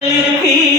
Thank you.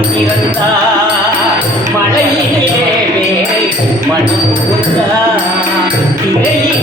மனம் பிறந்தார் மழையிலே மனம் புகுந்தார் திரையில்